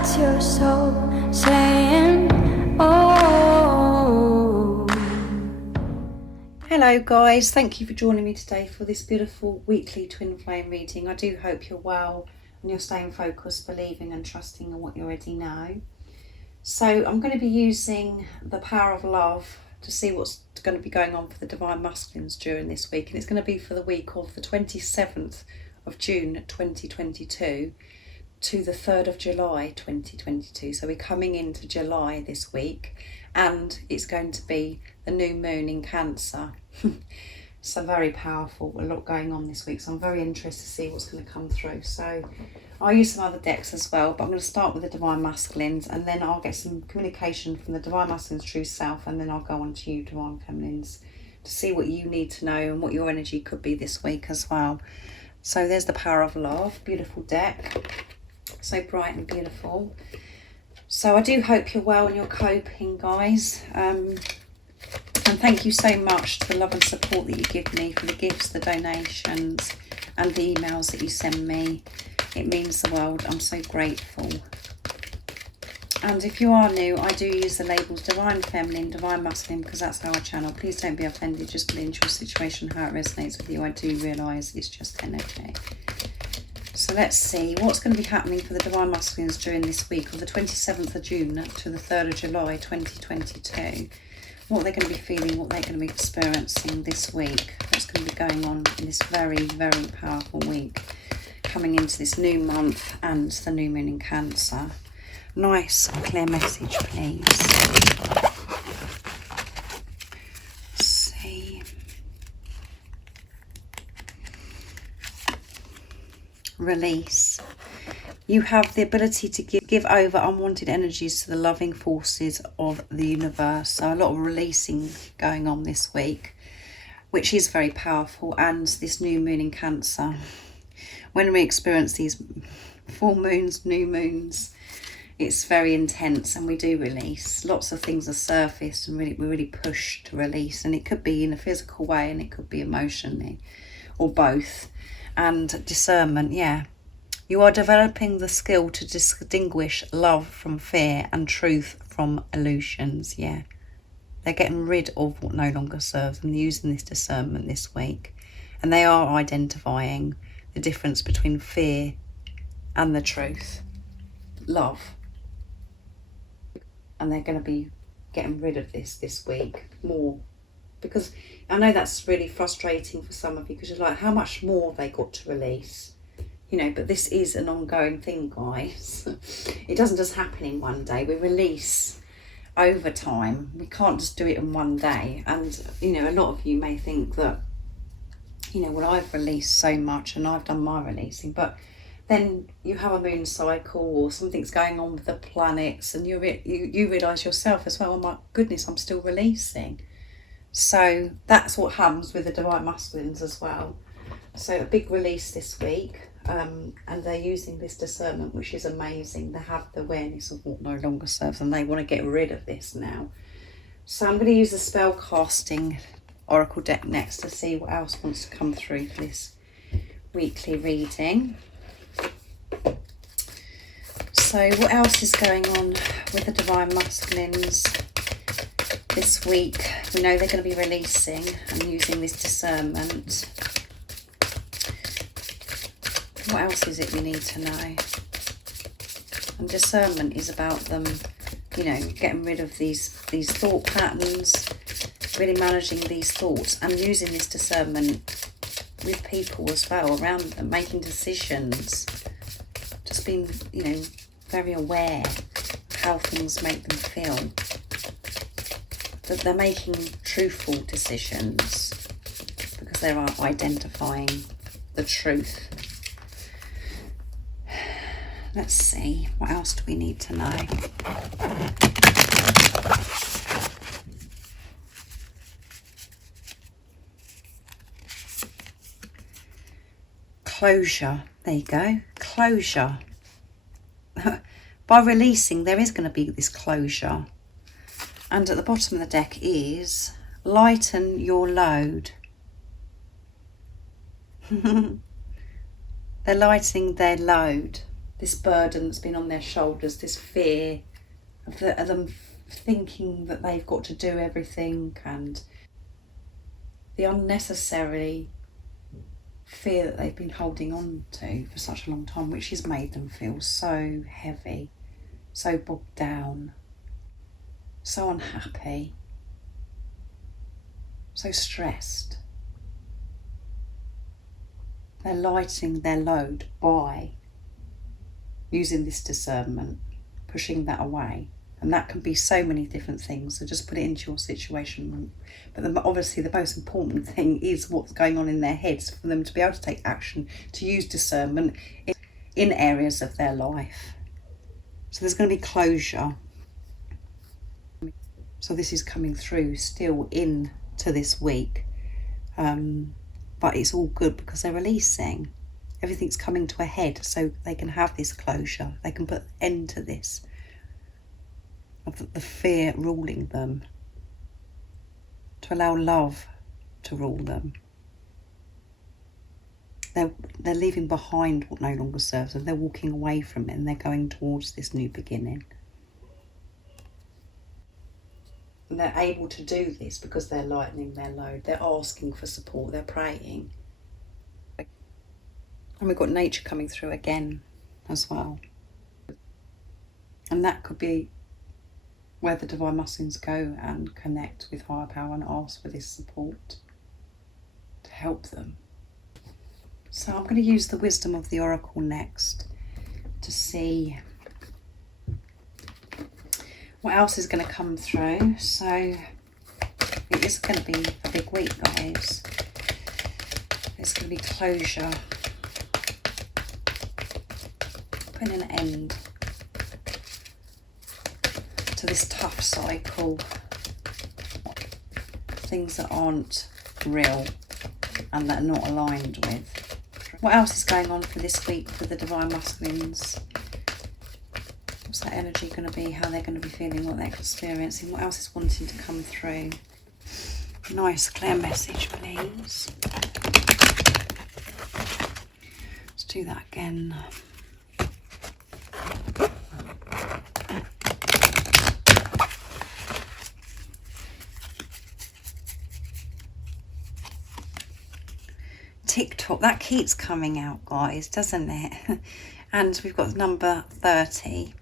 That's your soul saying, oh. Hello guys, thank you for joining me today for this beautiful weekly twin flame reading. I do hope you're well and you're staying focused, believing and trusting in what you already know. So I'm going to be using the power of love to see what's going to be going on for the Divine Masculines during this week, and it's going to be for the week of the 27th of June 2022 to the 3rd of July 2022. So we're coming into July this week, and it's going to be the new moon in Cancer. So very powerful, a lot going on this week, so I'm very interested to see what's going to come through. So I'll use some other decks as well, but I'm going to start with the Divine Masculines, and then I'll get some communication from the Divine Masculines true self, and then I'll go on to you Divine Feminines to see what you need to know and what your energy could be this week as well. So there's the power of love, beautiful deck, so bright and beautiful. So I do hope you're well and you're coping, guys. And thank you so much for the love and support that you give me, for the gifts, the donations and the emails that you send me. It means the world. I'm so grateful. And if you are new, I do use the labels Divine Feminine, Divine Masculine, because that's our channel. Please don't be offended, just put it into your situation, how it resonates with you. I do realise it's just energy. So let's see what's going to be happening for the Divine Masculines during this week, of the 27th of June to the 3rd of July 2022. What they're going to be feeling, what they're going to be experiencing this week, what's going to be going on in this very, very powerful week, coming into this new month and the new moon in Cancer. Nice clear message, please. Let's see. Release. You have the ability to give over unwanted energies to the loving forces of the universe. So a lot of releasing going on this week, which is very powerful. And this new moon in Cancer, when we experience these full moons, new moons, it's very intense, and we do release. Lots of things are surfaced, and we really push to release. And it could be in a physical way, and it could be emotionally, or both. And discernment, yeah. You are developing the skill to distinguish love from fear and truth from illusions, yeah. They're getting rid of what no longer serves them, using this discernment this week. And they are identifying the difference between fear and the truth, love. And they're going to be getting rid of this week more, because I know that's really frustrating for some of you, because you're like, how much more have they got to release? You know, but this is an ongoing thing, guys. It doesn't just happen in one day. We release over time. We can't just do it in one day. And, you know, a lot of you may think that, you know, well, I've released so much and I've done my releasing, but then you have a moon cycle or something's going on with the planets, and you realise yourself as well, oh my goodness, I'm still releasing. So that's what happens with the Divine Masculines as well. So a big release this week. And they're using this discernment, which is amazing. They have the awareness of what no longer serves, and they want to get rid of this now. So I'm going to use the spell casting oracle deck next to see what else wants to come through for this weekly reading. So what else is going on with the Divine Masculines this week? We know they're going to be releasing and using this discernment. What else is it we need to know? And discernment is about them, you know, getting rid of these thought patterns, really managing these thoughts, and using this discernment with people as well around them, making decisions, just being, you know, very aware of how things make them feel, that they're making truthful decisions because they are identifying the truth. Let's see, what else do we need to know? Closure, there you go, closure. By releasing, there is going to be this closure. And at the bottom of the deck is lighten your load. They're lightening their load. this burden that's been on their shoulders, this fear of them thinking that they've got to do everything, and the unnecessary fear that they've been holding on to for such a long time, which has made them feel so heavy, so bogged down, so unhappy, so stressed. They're lightening their load by using this discernment, pushing that away. And that can be so many different things, so just put it into your situation. But obviously the most important thing is what's going on in their heads, for them to be able to take action, to use discernment in areas of their life. So there's going to be closure. So this is coming through still into this week. But it's all good because they're releasing. Everything's coming to a head, so they can have this closure. They can put an end to this, of the fear ruling them, to allow love to rule them. They're leaving behind what no longer serves them. They're walking away from it, and they're going towards this new beginning. And they're able to do this because they're lightening their load. They're asking for support. They're praying. And we've got nature coming through again as well. And that could be where the divine masculines go and connect with higher power and ask for this support to help them. So I'm going to use the wisdom of the oracle next to see what else is going to come through. So it is going to be a big week, guys. It's going to be closure, putting an end to this tough cycle, things that aren't real and that are not aligned with. What else is going on for this week for the divine masculines? What's that energy going to be? How they're going to be feeling? What they're experiencing? What else is wanting to come through? Nice clear message, please. Let's do that again. TikTok, that keeps coming out, guys, doesn't it? And we've got number 30.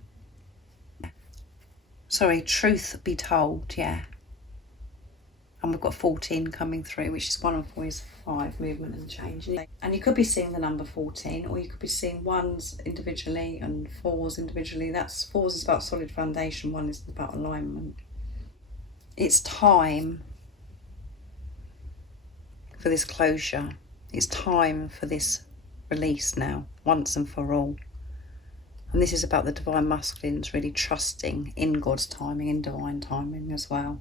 Sorry, truth be told, yeah. And we've got 14 coming through, which is 1 and 4 is 5, movement and change. And you could be seeing the number 14, or you could be seeing 1s individually and 4s individually. 4s is about solid foundation, 1 is about alignment. It's time for this closure. It's time for this release now, once and for all. And this is about the divine masculines really trusting in God's timing, in divine timing as well.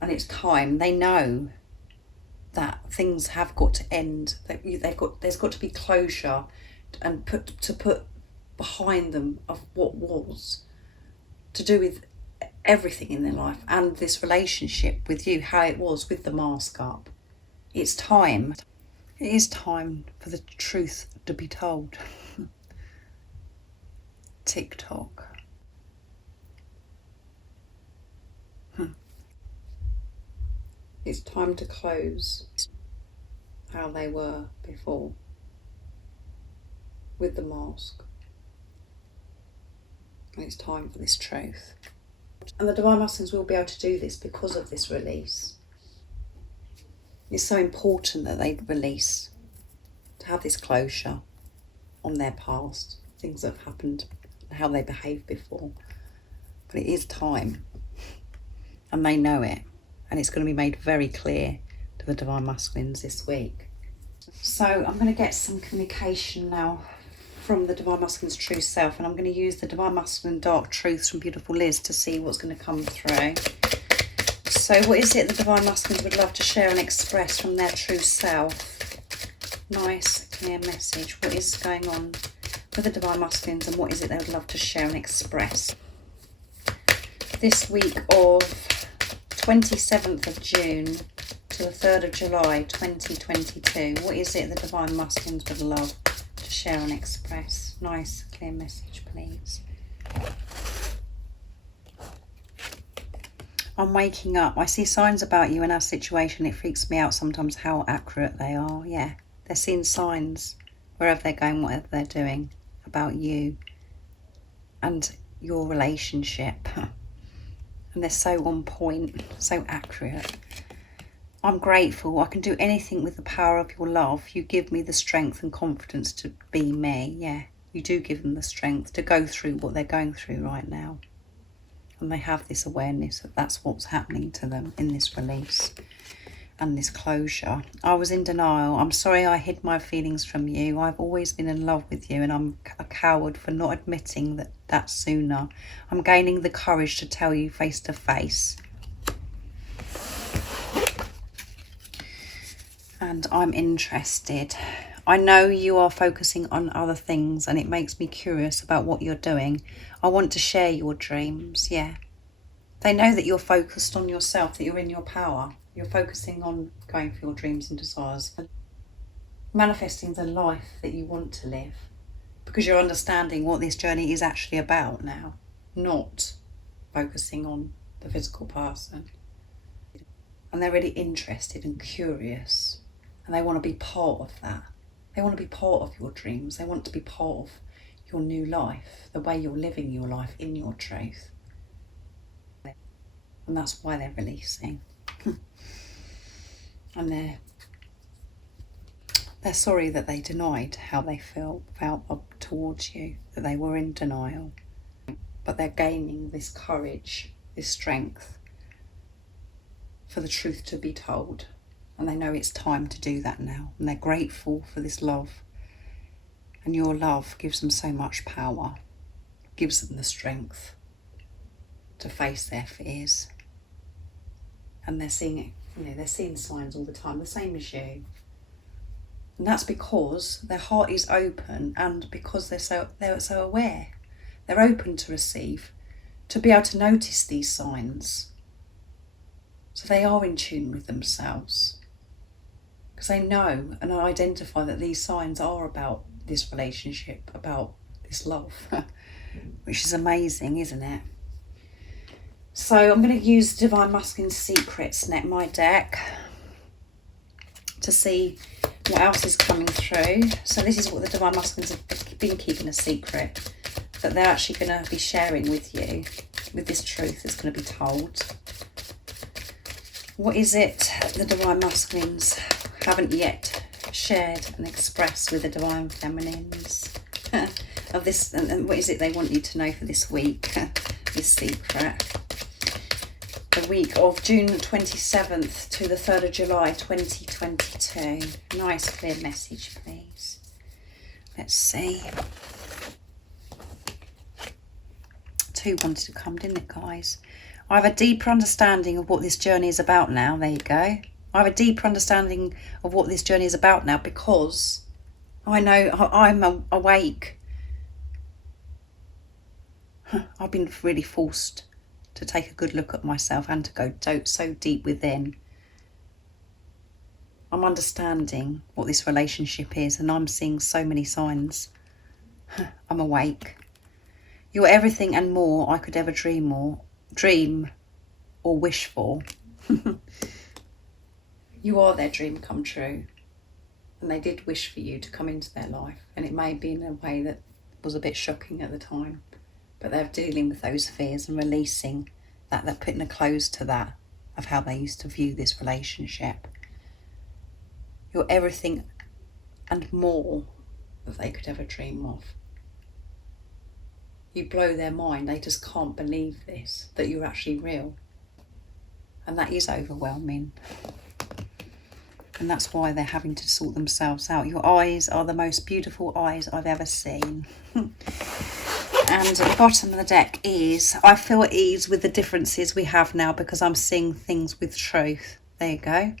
And it's time. They know that things have got to end. There's got to be closure and put behind them of what was, to do with everything in their life and this relationship with you, how it was with the mask up. It's time. It is time for the truth to be told. TikTok. It's time to close how they were before with the mask. And it's time for this truth. And the divine masculines will be able to do this because of this release. It's so important that they release, to have this closure on their past, things that have happened, how they behaved before. But it is time, and they know it, and it's going to be made very clear to the divine masculines this week. So I'm going to get some communication now from the divine masculine's true self, and I'm going to use the divine masculine dark truths from beautiful Liz to see what's going to come through. So what is it the divine masculines would love to share and express from their true self? Nice, clear message. What is going on with the divine masculines, and what is it they would love to share and express? This week of 27th of June to the 3rd of July 2022. What is it the divine masculines would love to share and express. Nice, clear message, please. I'm waking up. I see signs about you in our situation. It freaks me out sometimes how accurate they are. Yeah, they're seeing signs wherever they're going, whatever they're doing, about you and your relationship. And they're so on point, so accurate. I'm grateful. I can do anything with the power of your love. You give me the strength and confidence to be me. Yeah, you do give them the strength to go through what they're going through right now. And they have this awareness that that's what's happening to them in this release and this closure. I was in denial. I'm sorry I hid my feelings from you. I've always been in love with you and I'm a coward for not admitting that sooner. I'm gaining the courage to tell you face to face. And I'm interested. I know you are focusing on other things and it makes me curious about what you're doing. I want to share your dreams, yeah. They know that you're focused on yourself, that you're in your power. You're focusing on going for your dreams and desires. Manifesting the life that you want to live. Because you're understanding what this journey is actually about now. Not focusing on the physical person. And they're really interested and curious. And they want to be part of that. They want to be part of your dreams. They want to be part of your new life, the way you're living your life in your truth. And that's why they're releasing. And they're sorry that they denied how they felt towards you, that they were in denial. But they're gaining this courage, this strength for the truth to be told. And they know it's time to do that now. And they're grateful for this love. And your love gives them so much power, gives them the strength to face their fears. And they're seeing it, they're seeing signs all the time, the same as you. And that's because their heart is open and because they're so aware. They're open to receive, to be able to notice these signs. So they are in tune with themselves. Because they know and identify that these signs are about this relationship, about this love, which is amazing, isn't it? So I'm going to use Divine Masculine Secrets, my deck, to see what else is coming through. So this is what the Divine Masculines have been keeping a secret, that they're actually going to be sharing with you, with this truth that's going to be told. What is it the Divine Masculines haven't yet shared and expressed with the Divine Feminines of this, and what is it they want you to know for this week, this secret? The week of June 27th to the 3rd of July 2022. Nice clear message, please. Let's see. 2 wanted to come, didn't it, guys? I have a deeper understanding of what this journey is about now. There you go. I have a deeper understanding of what this journey is about now because I know I'm awake. I've been really forced to take a good look at myself and to go so deep within. I'm understanding what this relationship is and I'm seeing so many signs. I'm awake. You're everything and more I could ever dream or wish for. You are their dream come true. And they did wish for you to come into their life. And it may be in a way that was a bit shocking at the time. But they're dealing with those fears and releasing that. They're putting a close to that of how they used to view this relationship. You're everything and more that they could ever dream of. You blow their mind. They just can't believe this, that you're actually real. And that is overwhelming. And that's why they're having to sort themselves out. Your eyes are the most beautiful eyes I've ever seen. And at the bottom of the deck is, I feel at ease with the differences we have now because I'm seeing things with truth. There you go.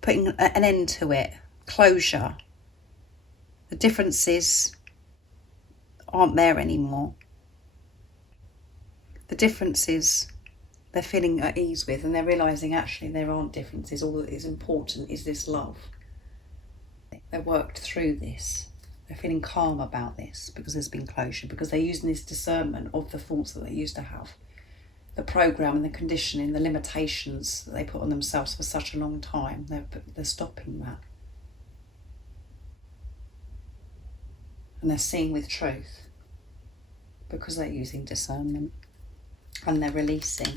Putting an end to it. Closure. The differences aren't there anymore. The differences they're feeling at ease with, and they're realising actually there aren't differences. All that is important is this love. They worked through this. They're feeling calm about this because there's been closure, because they're using this discernment of the thoughts that they used to have, the program and the conditioning, the limitations that they put on themselves for such a long time. They're stopping that. And they're seeing with truth because they're using discernment and they're releasing.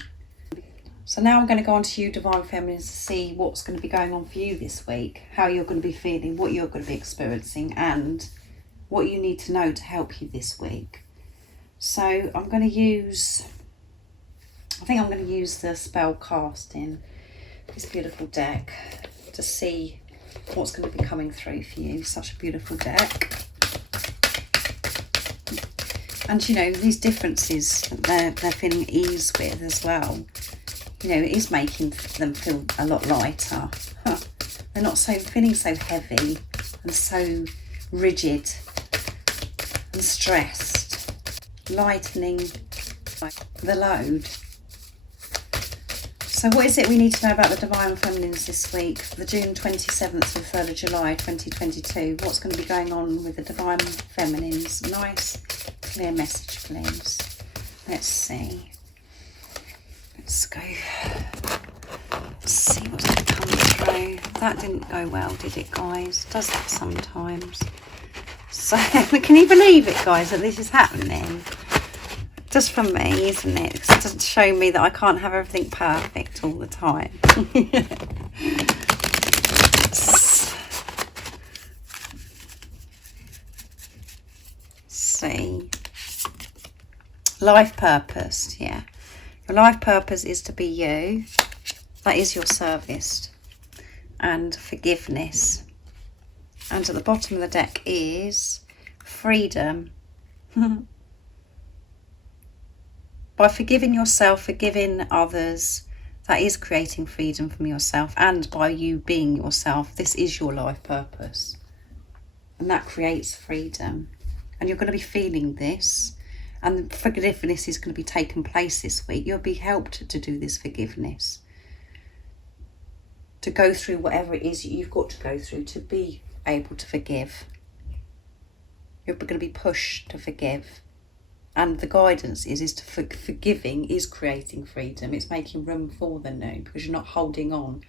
So now I'm going to go on to you, Divine Feminines, to see what's going to be going on for you this week, how you're going to be feeling, what you're going to be experiencing, and what you need to know to help you this week. So I'm going to use, I think I'm going to use the spell casting, this beautiful deck, to see what's going to be coming through for you. Such a beautiful deck. And you know, these differences they're feeling ease with as well. You know, it is making them feel a lot lighter. They're not feeling so heavy and so rigid and stressed. Lightening the load. So what is it we need to know about the Divine Feminines this week, for the June 27th to the 3rd of July 2022? What's going to be going on with the Divine Feminines? Nice, clear message, please. Let's see. Let's go. Let's see what's going to come through. That didn't go well, did it, guys? Does that sometimes. So, can you believe it, guys, that this is happening? Just for me, isn't it? It doesn't show me that I can't have everything perfect all the time. See. Life purpose, yeah. Your life purpose is to be you. That is your service. And forgiveness. And at the bottom of the deck is freedom. By forgiving yourself, forgiving others, that is creating freedom from yourself. And by you being yourself, this is your life purpose. And that creates freedom. And you're going to be feeling this. And the forgiveness is going to be taking place this week. You'll be helped to do this forgiveness. To go through whatever it is you've got to go through to be able to forgive. You're going to be pushed to forgive. And the guidance is to forgiving is creating freedom. It's making room for the new, because you're not holding on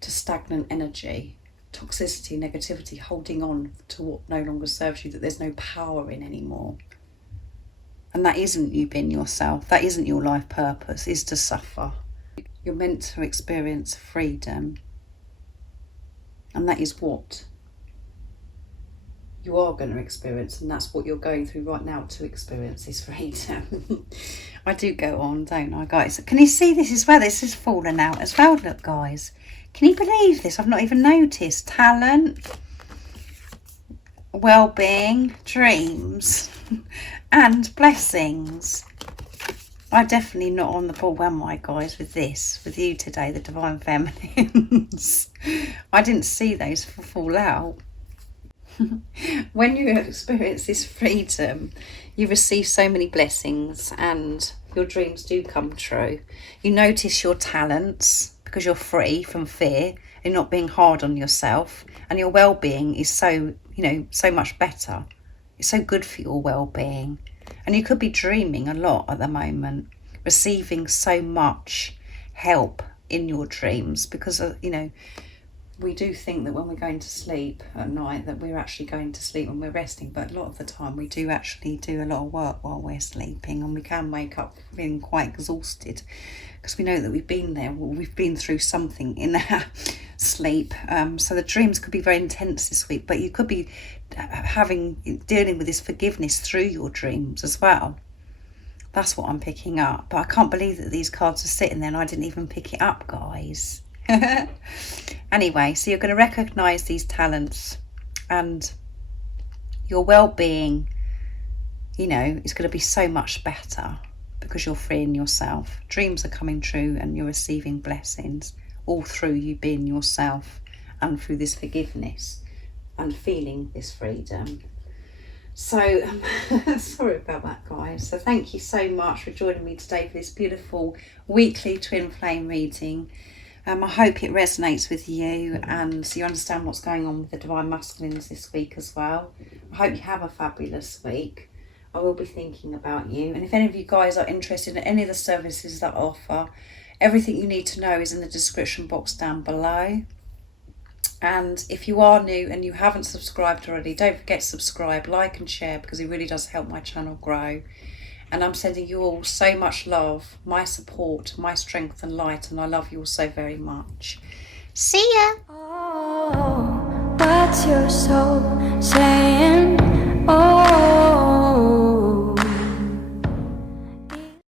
to stagnant energy, toxicity, negativity, holding on to what no longer serves you, that there's no power in anymore. And that isn't you being yourself. That isn't your life purpose, is to suffer. You're meant to experience freedom. And that is what you are going to experience. And that's what you're going through right now, to experience this freedom. I do go on, don't I, guys? Can you see this as well? This is fallen out as well. Look, guys. Can you believe this? I've not even noticed. Talent, well-being, dreams, and blessings. I'm definitely not on the ball, am I, guys, with this, with you today, the Divine Feminines. I didn't see those fall out. When you experience this freedom, you receive so many blessings and your dreams do come true. You notice your talents because you're free from fear and not being hard on yourself, and your well-being is so, so much better. It's so good for your well-being. And you could be dreaming a lot at the moment, receiving so much help in your dreams, because, we do think that when we're going to sleep at night that we're actually going to sleep when we're resting, but a lot of the time we do actually do a lot of work while we're sleeping, and we can wake up feeling quite exhausted because we know that we've been there, we've been through something in our sleep. So the dreams could be very intense this week, but you could be dealing with this forgiveness through your dreams as well. That's what I'm picking up. But I can't believe that these cards are sitting there and I didn't even pick it up, guys. Anyway, so you're going to recognise these talents, and your well-being, is going to be so much better because you're freeing yourself. Dreams are coming true and you're receiving blessings all through you being yourself and through this forgiveness and feeling this freedom. So sorry about that, guys. So thank you so much for joining me today for this beautiful weekly twin flame reading I hope it resonates with you and so you understand what's going on with the Divine Masculines this week as well. I hope you have a fabulous week. I will be thinking about you. And if any of you guys are interested in any of the services that I offer, everything you need to know is in the description box down below. And if you are new and you haven't subscribed already, don't forget to subscribe, like and share, because it really does help my channel grow. And I'm sending you all so much love, my support, my strength and light, and I love you all so very much. See ya! Oh, what's your soul saying?